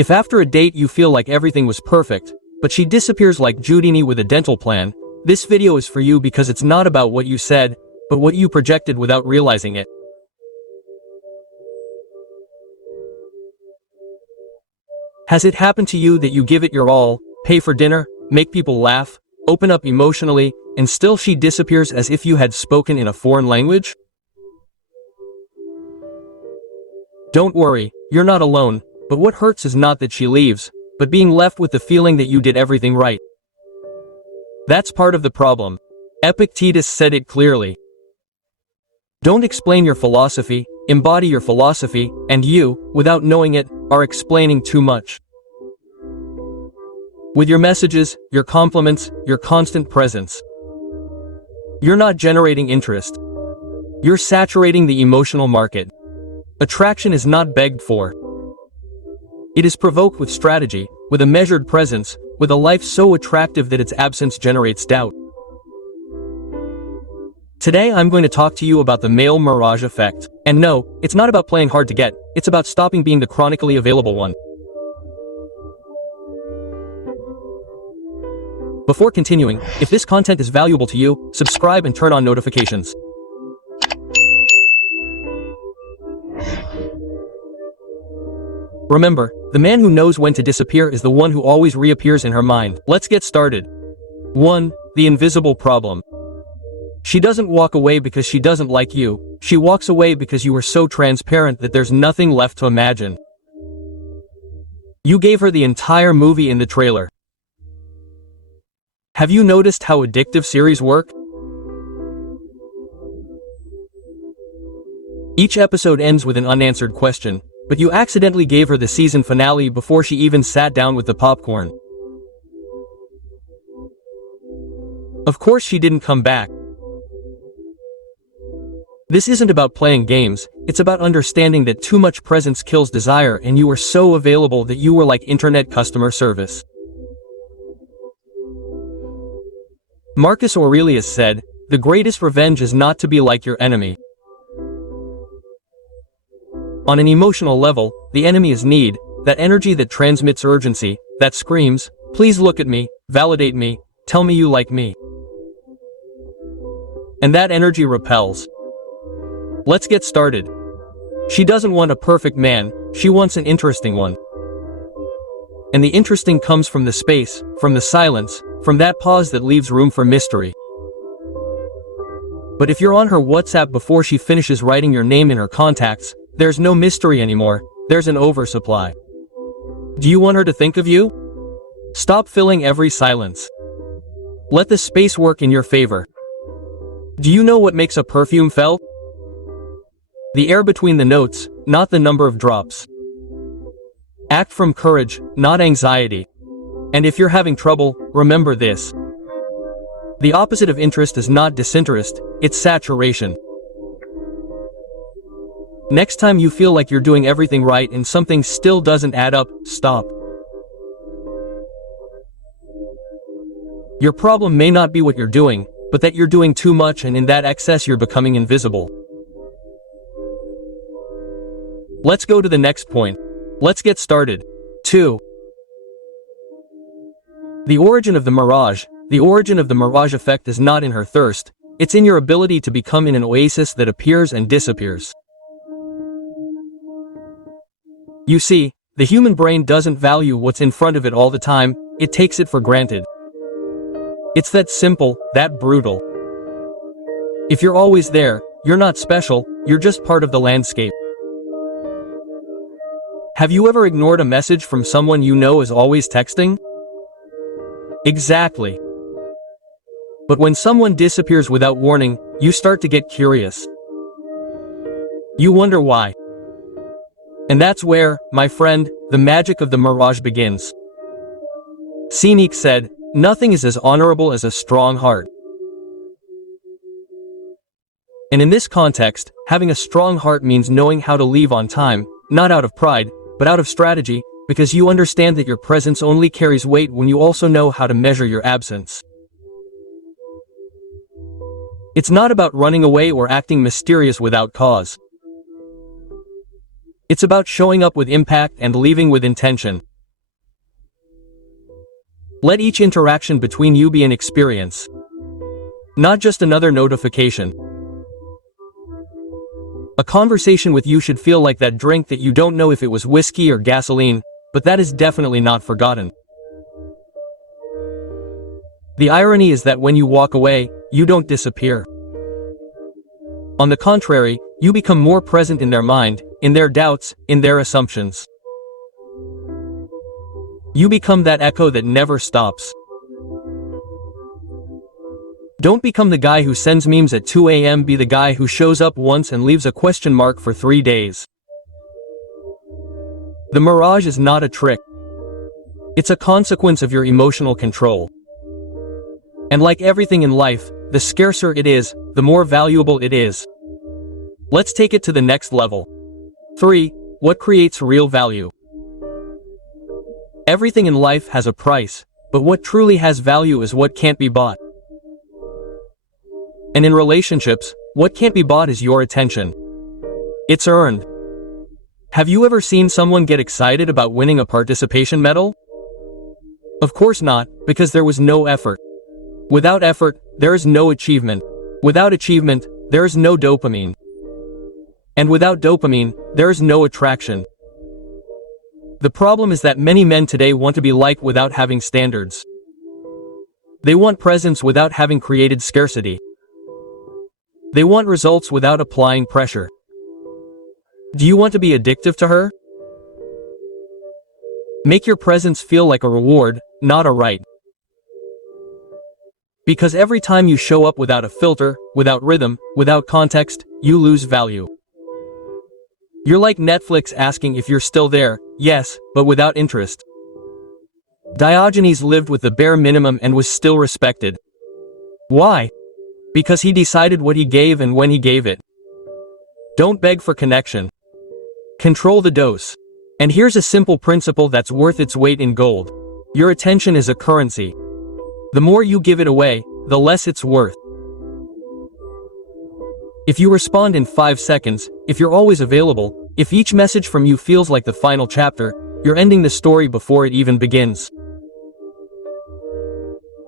If after a date you feel like everything was perfect, but she disappears like Houdini with a dental plan, this video is for you because it's not about what you said, but what you projected without realizing it. Has it happened to you that you give it your all, pay for dinner, make people laugh, open up emotionally, and still she disappears as if you had spoken in a foreign language? Don't worry, you're not alone, but what hurts is not that she leaves, but being left with the feeling that you did everything right. That's part of the problem. Epictetus said it clearly. Don't explain your philosophy, embody your philosophy, and you, without knowing it, are explaining too much. With your messages, your compliments, your constant presence. You're not generating interest. You're saturating the emotional market. Attraction is not begged for. It is provoked with strategy, with a measured presence, with a life so attractive that its absence generates doubt. Today I'm going to talk to you about the male Mirage Effect. And no, it's not about playing hard to get, it's about stopping being the chronically available one. Before continuing, if this content is valuable to you, subscribe and turn on notifications. Remember, the man who knows when to disappear is the one who always reappears in her mind. Let's get started. 1. The invisible problem. She doesn't walk away because she doesn't like you, she walks away because you were so transparent that there's nothing left to imagine. You gave her the entire movie in the trailer. Have you noticed how addictive series work? Each episode ends with an unanswered question, but you accidentally gave her the season finale before she even sat down with the popcorn. Of course she didn't come back. This isn't about playing games, it's about understanding that too much presence kills desire and you were so available that you were like internet customer service. Marcus Aurelius said, "The greatest revenge is not to be like your enemy." On an emotional level, the enemy is need, that energy that transmits urgency, that screams, "Please look at me, validate me, tell me you like me." And that energy repels. Let's get started. She doesn't want a perfect man, she wants an interesting one. And the interesting comes from the space, from the silence, from that pause that leaves room for mystery. But if you're on her WhatsApp before she finishes writing your name in her contacts, there's no mystery anymore, there's an oversupply. Do you want her to think of you? Stop filling every silence. Let the space work in your favor. Do you know what makes a perfume felt? The air between the notes, not the number of drops. Act from courage, not anxiety. And if you're having trouble, remember this. The opposite of interest is not disinterest, it's saturation. Next time you feel like you're doing everything right and something still doesn't add up, stop. Your problem may not be what you're doing, but that you're doing too much and in that excess you're becoming invisible. Let's go to the next point. Let's get started. 2. The origin of the mirage. The origin of the Mirage Effect is not in her thirst, it's in your ability to become in an oasis that appears and disappears. You see, the human brain doesn't value what's in front of it all the time, it takes it for granted. It's that simple, that brutal. If you're always there, you're not special, you're just part of the landscape. Have you ever ignored a message from someone you know is always texting? Exactly. But when someone disappears without warning, you start to get curious. You wonder why. And that's where, my friend, the magic of the mirage begins. Stoic said, "Nothing is as honorable as a strong heart." And in this context, having a strong heart means knowing how to leave on time, not out of pride, but out of strategy, because you understand that your presence only carries weight when you also know how to measure your absence. It's not about running away or acting mysterious without cause. It's about showing up with impact and leaving with intention. Let each interaction between you be an experience, not just another notification. A conversation with you should feel like that drink that you don't know if it was whiskey or gasoline, but that is definitely not forgotten. The irony is that when you walk away, you don't disappear. On the contrary, you become more present in their mind, in their doubts, in their assumptions. You become that echo that never stops. Don't become the guy who sends memes at 2 a.m. Be the guy who shows up once and leaves a question mark for 3 days. The mirage is not a trick. It's a consequence of your emotional control. And like everything in life, the scarcer it is, the more valuable it is. Let's take it to the next level. 3. What creates real value? Everything in life has a price, but what truly has value is what can't be bought. And in relationships, what can't be bought is your attention. It's earned. Have you ever seen someone get excited about winning a participation medal? Of course not, because there was no effort. Without effort, there is no achievement. Without achievement, there is no dopamine. And without dopamine, there is no attraction. The problem is that many men today want to be liked without having standards. They want presence without having created scarcity. They want results without applying pressure. Do you want to be addictive to her? Make your presence feel like a reward, not a right. Because every time you show up without a filter, without rhythm, without context, you lose value. You're like Netflix asking if you're still there, yes, but without interest. Diogenes lived with the bare minimum and was still respected. Why? Because he decided what he gave and when he gave it. Don't beg for connection. Control the dose. And here's a simple principle that's worth its weight in gold. Your attention is a currency. The more you give it away, the less it's worth. If you respond in 5 seconds, if you're always available, if each message from you feels like the final chapter, you're ending the story before it even begins.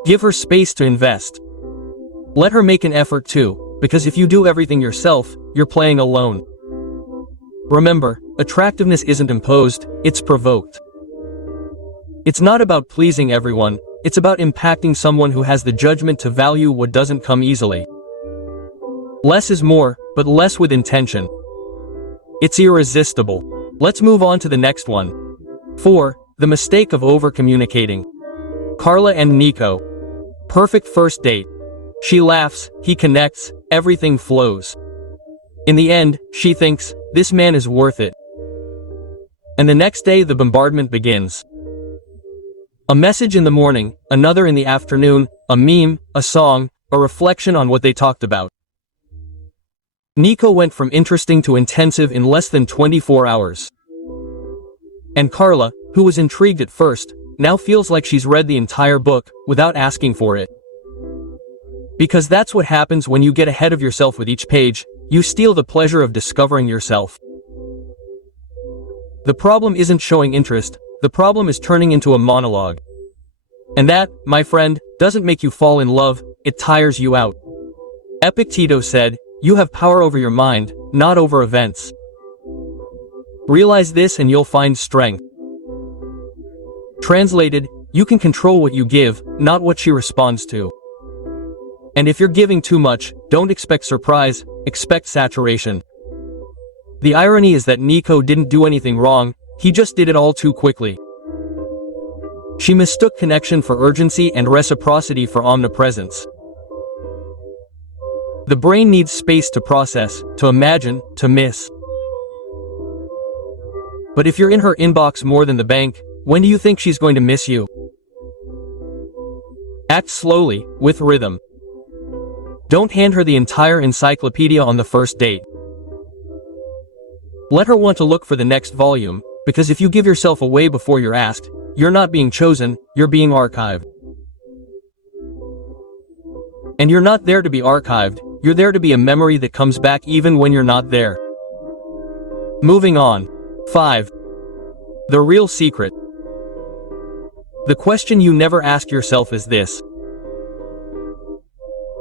Give her space to invest. Let her make an effort too, because if you do everything yourself, you're playing alone. Remember, attractiveness isn't imposed, it's provoked. It's not about pleasing everyone, it's about impacting someone who has the judgment to value what doesn't come easily. Less is more, but less with intention. It's irresistible. Let's move on to the next one. 4. The mistake of over-communicating. Carla and Nico. Perfect first date. She laughs, he connects, everything flows. In the end, she thinks, this man is worth it. And the next day the bombardment begins. A message in the morning, another in the afternoon, a meme, a song, a reflection on what they talked about. Nico went from interesting to intensive in less than 24 hours. And Carla, who was intrigued at first, now feels like she's read the entire book, without asking for it. Because that's what happens when you get ahead of yourself with each page, you steal the pleasure of discovering yourself. The problem isn't showing interest, the problem is turning into a monologue. And that, my friend, doesn't make you fall in love, it tires you out. Epictetus said, you have power over your mind, not over events. Realize this and you'll find strength. Translated, you can control what you give, not what she responds to. And if you're giving too much, don't expect surprise, expect saturation. The irony is that Nico didn't do anything wrong, he just did it all too quickly. She mistook connection for urgency and reciprocity for omnipresence. The brain needs space to process, to imagine, to miss. But if you're in her inbox more than the bank, when do you think she's going to miss you? Act slowly, with rhythm. Don't hand her the entire encyclopedia on the first date. Let her want to look for the next volume, because if you give yourself away before you're asked, you're not being chosen, you're being archived. And you're not there to be archived, you're there to be a memory that comes back even when you're not there. Moving on. 5. The real secret. The question you never ask yourself is this: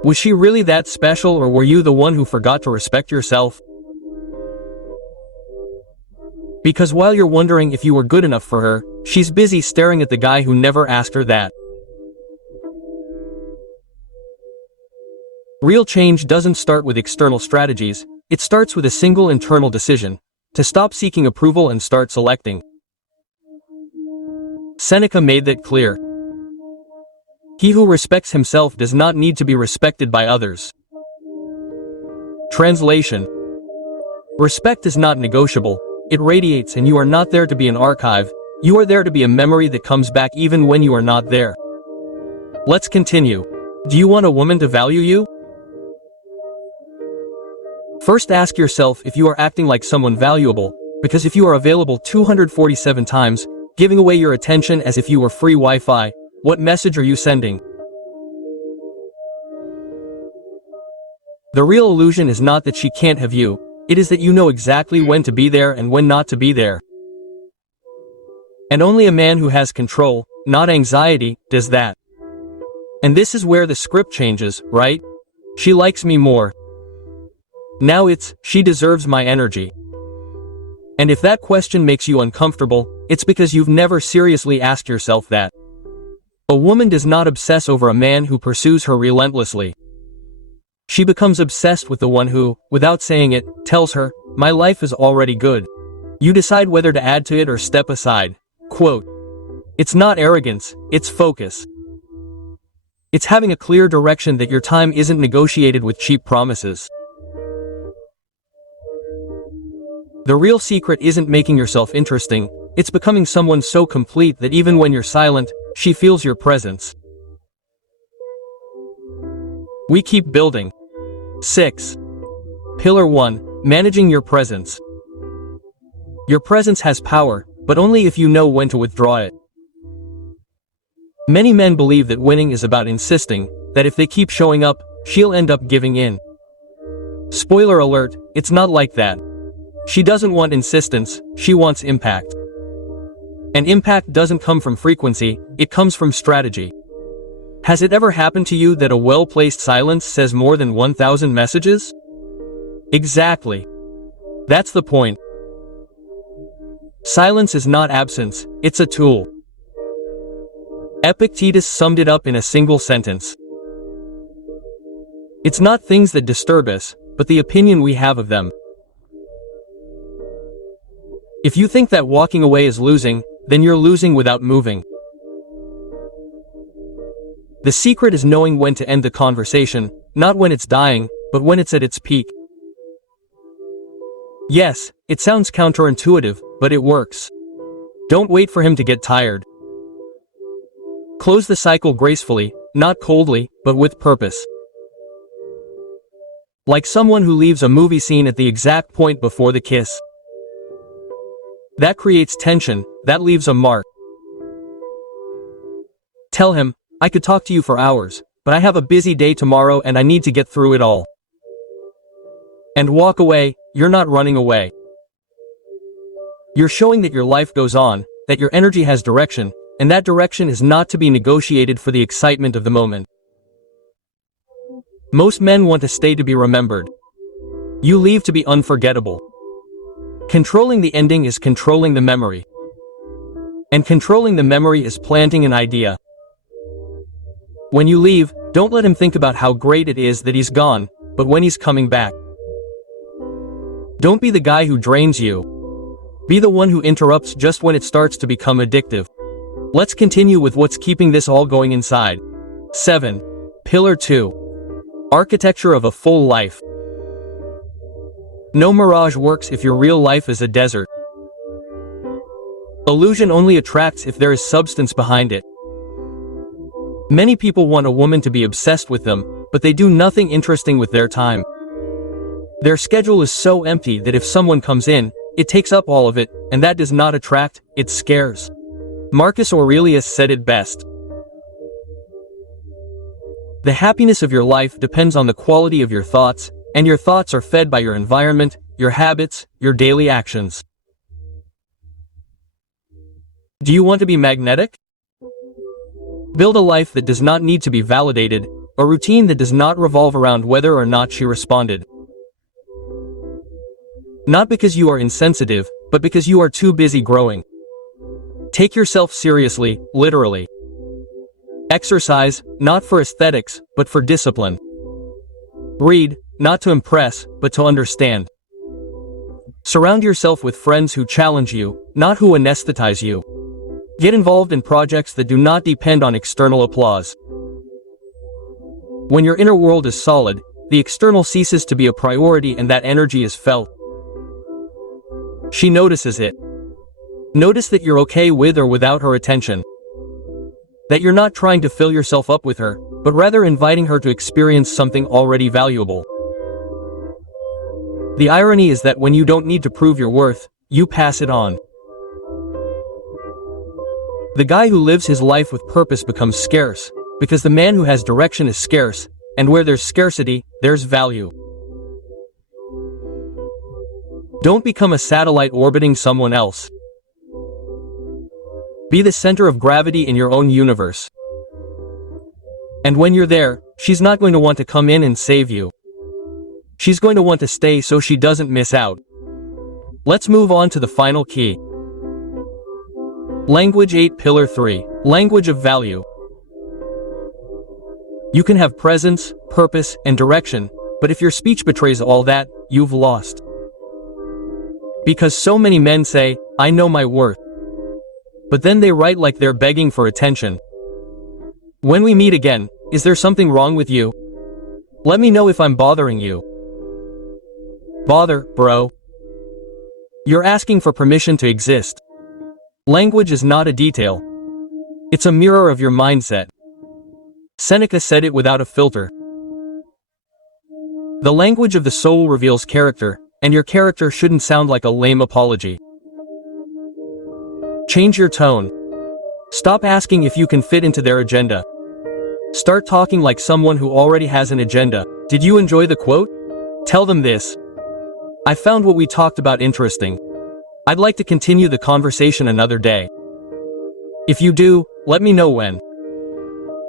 was she really that special, or were you the one who forgot to respect yourself? Because while you're wondering if you were good enough for her, she's busy staring at the guy who never asked her that. Real change doesn't start with external strategies, it starts with a single internal decision: to stop seeking approval and start selecting. Seneca made that clear. He who respects himself does not need to be respected by others. Translation: respect is not negotiable, it radiates, and you are not there to be an archive, you are there to be a memory that comes back even when you are not there. Let's continue. Do you want a woman to value you? First, ask yourself if you are acting like someone valuable, because if you are available 247 times, giving away your attention as if you were free Wi-Fi, what message are you sending? The real illusion is not that she can't have you, it is that you know exactly when to be there and when not to be there. And only a man who has control, not anxiety, does that. And this is where the script changes, right? She likes me more. Now it's, she deserves my energy. And if that question makes you uncomfortable, it's because you've never seriously asked yourself that. A woman does not obsess over a man who pursues her relentlessly. She becomes obsessed with the one who, without saying it, tells her, "My life is already good." You decide whether to add to it or step aside. Quote, "It's not arrogance, it's focus. It's having a clear direction that your time isn't negotiated with cheap promises." The real secret isn't making yourself interesting, it's becoming someone so complete that even when you're silent, she feels your presence. We keep building. 6. Pillar 1. Managing your presence. Your presence has power, but only if you know when to withdraw it. Many men believe that winning is about insisting, that if they keep showing up, she'll end up giving in. Spoiler alert, it's not like that. She doesn't want insistence, she wants impact. And impact doesn't come from frequency, it comes from strategy. Has it ever happened to you that a well-placed silence says more than 1,000 messages? Exactly. That's the point. Silence is not absence, it's a tool. Epictetus summed it up in a single sentence. It's not things that disturb us, but the opinion we have of them. If you think that walking away is losing, then you're losing without moving. The secret is knowing when to end the conversation, not when it's dying, but when it's at its peak. Yes, it sounds counterintuitive, but it works. Don't wait for him to get tired. Close the cycle gracefully, not coldly, but with purpose. Like someone who leaves a movie scene at the exact point before the kiss. That creates tension, that leaves a mark. Tell him, "I could talk to you for hours, but I have a busy day tomorrow and I need to get through it all." And walk away, you're not running away. You're showing that your life goes on, that your energy has direction, and that direction is not to be negotiated for the excitement of the moment. Most men want to stay to be remembered. You leave to be unforgettable. Controlling the ending is controlling the memory. And controlling the memory is planting an idea. When you leave, don't let him think about how great it is that he's gone, but when he's coming back. Don't be the guy who drains you. Be the one who interrupts just when it starts to become addictive. Let's continue with what's keeping this all going inside. 7. Pillar 2. Architecture of a full life. No mirage works if your real life is a desert. Illusion only attracts if there is substance behind it. Many people want a woman to be obsessed with them, but they do nothing interesting with their time. Their schedule is so empty that if someone comes in, it takes up all of it, and that does not attract, it scares. Marcus Aurelius said it best. The happiness of your life depends on the quality of your thoughts, and your thoughts are fed by your environment, your habits, your daily actions. Do you want to be magnetic? Build a life that does not need to be validated, a routine that does not revolve around whether or not she responded. Not because you are insensitive, but because you are too busy growing. Take yourself seriously, literally. Exercise, not for aesthetics, but for discipline. Read, not to impress, but to understand. Surround yourself with friends who challenge you, not who anesthetize you. Get involved in projects that do not depend on external applause. When your inner world is solid, the external ceases to be a priority and that energy is felt. She notices it. Notice that you're okay with or without her attention. That you're not trying to fill yourself up with her, but rather inviting her to experience something already valuable. The irony is that when you don't need to prove your worth, you pass it on. The guy who lives his life with purpose becomes scarce, because the man who has direction is scarce, and where there's scarcity, there's value. Don't become a satellite orbiting someone else. Be the center of gravity in your own universe. And when you're there, she's not going to want to come in and save you. She's going to want to stay so she doesn't miss out. Let's move on to the final key. Language 8 Pillar 3. Language of value. You can have presence, purpose, and direction, but if your speech betrays all that, you've lost. Because so many men say, "I know my worth." But then they write like they're begging for attention. When we meet again, is there something wrong with you? Let me know if I'm bothering you. Bother, bro. You're asking for permission to exist. Language is not a detail. It's a mirror of your mindset. Seneca said it without a filter. The language of the soul reveals character, and your character shouldn't sound like a lame apology. Change your tone. Stop asking if you can fit into their agenda. Start talking like someone who already has an agenda. Did you enjoy the quote? Tell them this. I found what we talked about interesting. I'd like to continue the conversation another day. If you do, let me know when.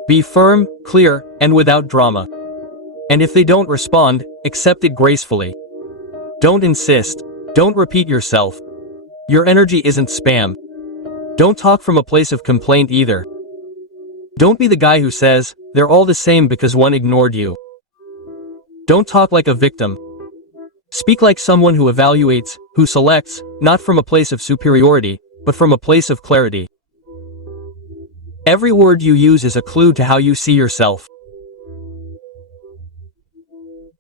Be firm, clear, and without drama. And if they don't respond, accept it gracefully. Don't insist. Don't repeat yourself. Your energy isn't spam. Don't talk from a place of complaint either. Don't be the guy who says, "They're all the same because one ignored you." Don't talk like a victim. Speak like someone who evaluates, who selects, not from a place of superiority, but from a place of clarity. Every word you use is a clue to how you see yourself.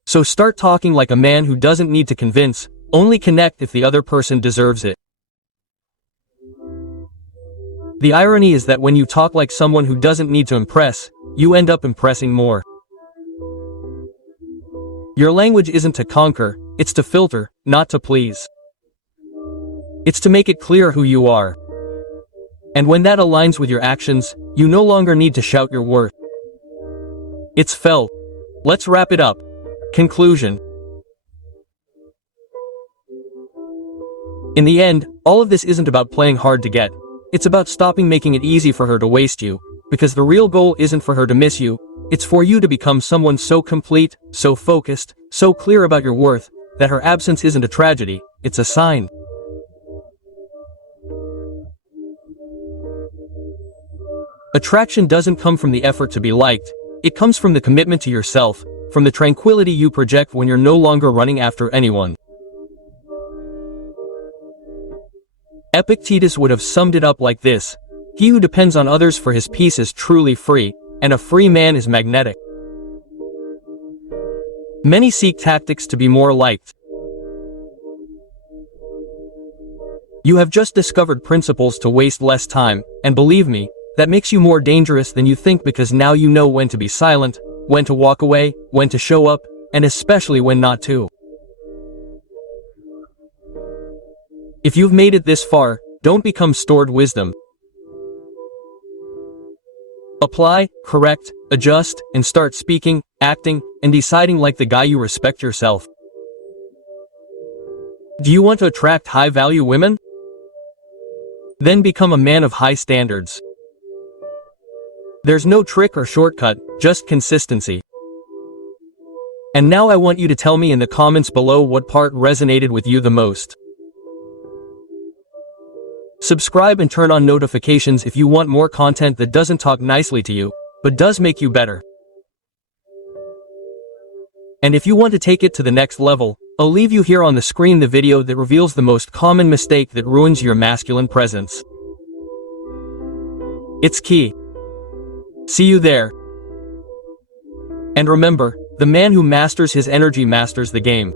So start talking like a man who doesn't need to convince, only connect if the other person deserves it. The irony is that when you talk like someone who doesn't need to impress, you end up impressing more. Your language isn't to conquer, it's to filter, not to please. It's to make it clear who you are. And when that aligns with your actions, you no longer need to shout your worth. It's felt. Let's wrap it up. Conclusion. In the end, all of this isn't about playing hard to get. It's about stopping making it easy for her to waste you, because the real goal isn't for her to miss you, it's for you to become someone so complete, so focused, so clear about your worth, that her absence isn't a tragedy, it's a sign. Attraction doesn't come from the effort to be liked, it comes from the commitment to yourself, from the tranquility you project when you're no longer running after anyone. Epictetus would have summed it up like this: he who depends on others for his peace is truly free, and a free man is magnetic. Many seek tactics to be more liked. You have just discovered principles to waste less time, and believe me, that makes you more dangerous than you think, because now you know when to be silent, when to walk away, when to show up, and especially when not to. If you've made it this far, don't become stored wisdom. Apply, correct, adjust, and start speaking, acting, and deciding like the guy you respect yourself. Do you want to attract high-value women? Then become a man of high standards. There's no trick or shortcut, just consistency. And now I want you to tell me in the comments below what part resonated with you the most. Subscribe and turn on notifications if you want more content that doesn't talk nicely to you, but does make you better. And if you want to take it to the next level, I'll leave you here on the screen the video that reveals the most common mistake that ruins your masculine presence. It's key. See you there. And remember, the man who masters his energy masters the game.